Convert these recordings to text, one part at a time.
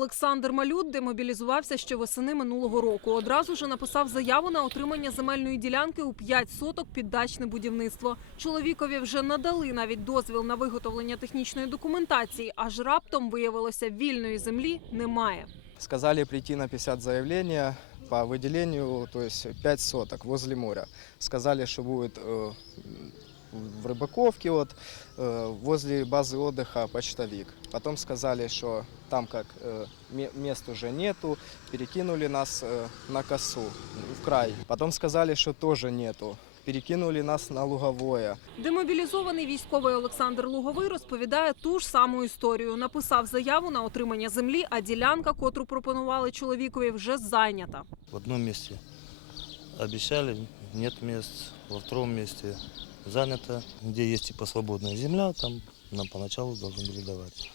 Олександр Малют демобілізувався ще восени минулого року. Одразу ж написав заяву на отримання земельної ділянки у 5 соток під дачне будівництво. Чоловікові вже надали навіть дозвіл на виготовлення технічної документації, аж раптом виявилося, вільної землі немає. Сказали прийти написать заявление по выделению, то есть 5 соток возле моря. Сказали, что будет э, в Рыбаковке, вот, э, возле базы отдыха почтовик. Потом сказали, что там как э, ме- мест уже нету, перекинули нас э, на косу, в край. Потом сказали, что тоже нету, перекинули нас на луговое. Демобілізований військовий Олександр Луговий розповідає ту ж саму історію. Написав заяву на отримання землі, а ділянка, котру пропонували чоловікові, вже зайнята. В одном месте обещали, нет мест. Во втором месте занято, где есть типа свободная земля, там нам поначалу должны были давать.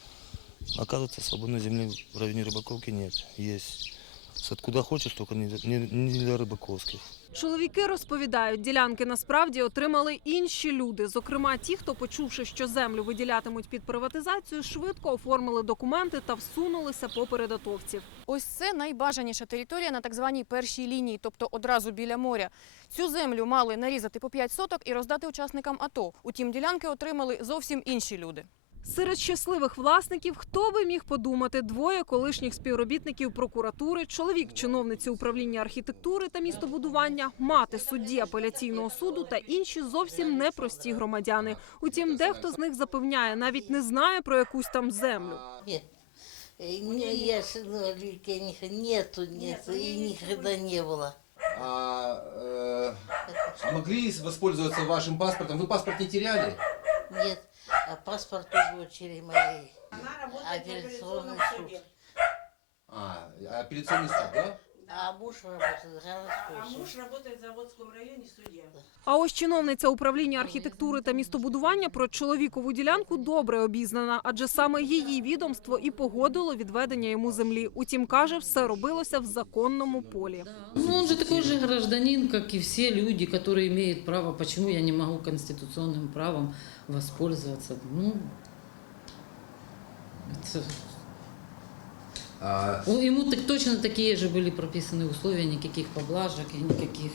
Оказывается, свободной земли в районе Рыбаковки нет. Есть с откуда хочешь, только не, не, не для рыбаковских. Чоловіки розповідають, ділянки насправді отримали інші люди. Зокрема, ті, хто, почувши, що землю виділятимуть під приватизацію, швидко оформили документи та всунулися поперед атовців. Ось це найбажаніша територія на так званій першій лінії, тобто одразу біля моря. Цю землю мали нарізати по 5 соток і роздати учасникам АТО. Утім, ділянки отримали зовсім інші люди. Серед щасливих власників хто би міг подумати двоє колишніх співробітників прокуратури, чоловік чиновниці управління архітектури та містобудування, мати судді апеляційного суду та інші зовсім непрості громадяни. Утім, дехто з них запевняє, навіть не знає про якусь там землю. Нет. Э, не- Я ж, ну, Лилька, них- нету, нету, и никогда не было. А, э, а могли воспользоваться вашим паспортом? Вы паспорт не теряли? Нет, а паспорт у дочери моей. Она работает в Апелляционный апелляционном суде. А, апелляционный суд, да? А муж работает в городской А суд. муж работает в Заводском районе судья. А ось чиновниця управління архітектури та містобудування про чоловікову ділянку добре обізнана, адже саме її відомство і погодило відведення йому землі. Утім, каже, все робилося в законному полі. Ну, он же такой же гражданин, как и все люди, которые имеют право. Почему я не могу конституционным правом воспользоваться? Ну, это- А, у- ему так точно такие же были прописаны условия, никаких поблажек и никаких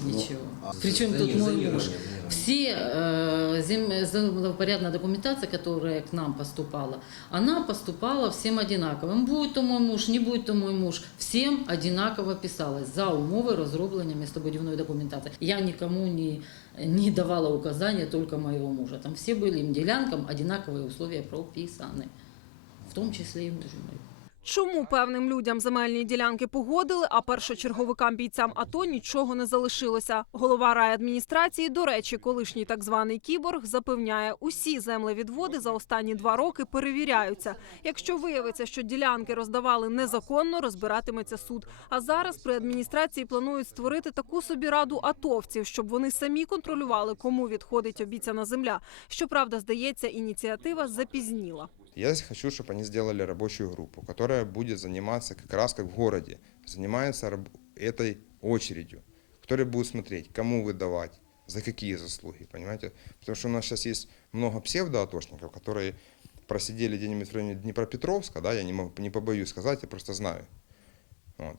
ничего. а Причем зони- тут мой зонирование, муж. зонирование. Все э, зем- землевпорядная документация, которая к нам поступала, она поступала всем одинаково. Будь то мой муж, не будь то мой муж, всем одинаково писалось за умови розроблення містобудівної документації. Я никому не, не давала указания только моего мужа. Там все были им делянкам одинаковые условия прописаны, в том числе и мужу. Чому певним людям земельні ділянки погодили, а першочерговикам бійцям АТО нічого не залишилося? Голова райадміністрації, до речі, колишній так званий кіборг, запевняє, усі землевідводи за останні два роки перевіряються. Якщо виявиться, що ділянки роздавали незаконно, розбиратиметься суд. А зараз при адміністрації планують створити таку собі раду атовців, щоб вони самі контролювали, кому відходить обіцяна земля. Щоправда, здається, ініціатива запізніла. Я хочу, чтобы они сделали рабочую группу, которая будет заниматься как раз как в городе, занимается этой очередью, которая будет смотреть, кому выдавать, за какие заслуги, понимаете? Потому что у нас сейчас есть много псевдоатошников, которые просидели где-нибудь в районе Днепропетровска, да, я не, могу, не побоюсь сказать, я просто знаю. Вот.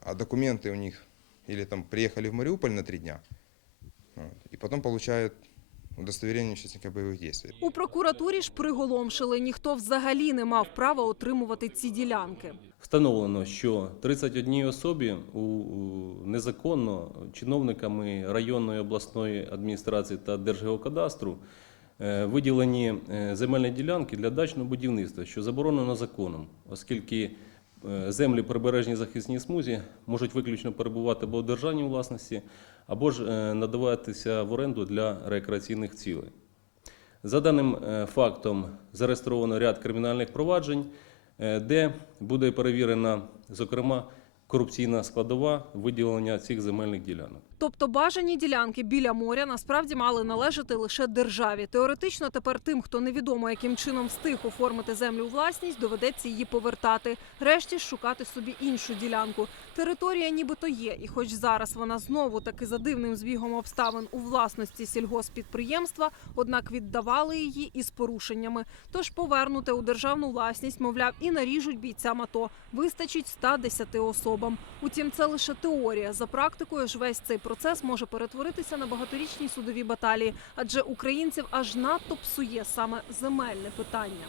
А документы у них или там приехали в Мариуполь на три дня, вот, и потом получают удостоверение участника боевых действий. У прокуратурі ж приголомшили. Ніхто взагалі не мав права отримувати ці ділянки. Встановлено, що 31 особі у, у- незаконно чиновниками районної обласної адміністрації та Держгеокадастру е, виділені е, земельні ділянки для дачного будівництва, що заборонено законом, оскільки е, землі прибережні захисній смузі можуть виключно перебувати або в державній власності, або ж е, надаватися в оренду для рекреаційних цілей. За даним е, фактом зареєстровано ряд кримінальних проваджень, е, де буде перевірена, зокрема, корупційна складова виділення цих земельних ділянок. Тобто бажані ділянки біля моря насправді мали належати лише державі. Теоретично тепер тим, хто невідомо яким чином встиг оформити землю у власність, доведеться її повертати. Решті шукати собі іншу ділянку. Територія нібито є, і хоч зараз вона знову таки за дивним збігом обставин у власності сільгоспідприємства, однак віддавали її із порушеннями. Тож повернути у державну власність, мовляв, і наріжуть бійцям АТО. Вистачить 110 особам. Утім, це лише теорія. За практикою ж весь цей процес може перетворитися на багаторічні судові баталії, адже українців аж надто псує саме земельне питання.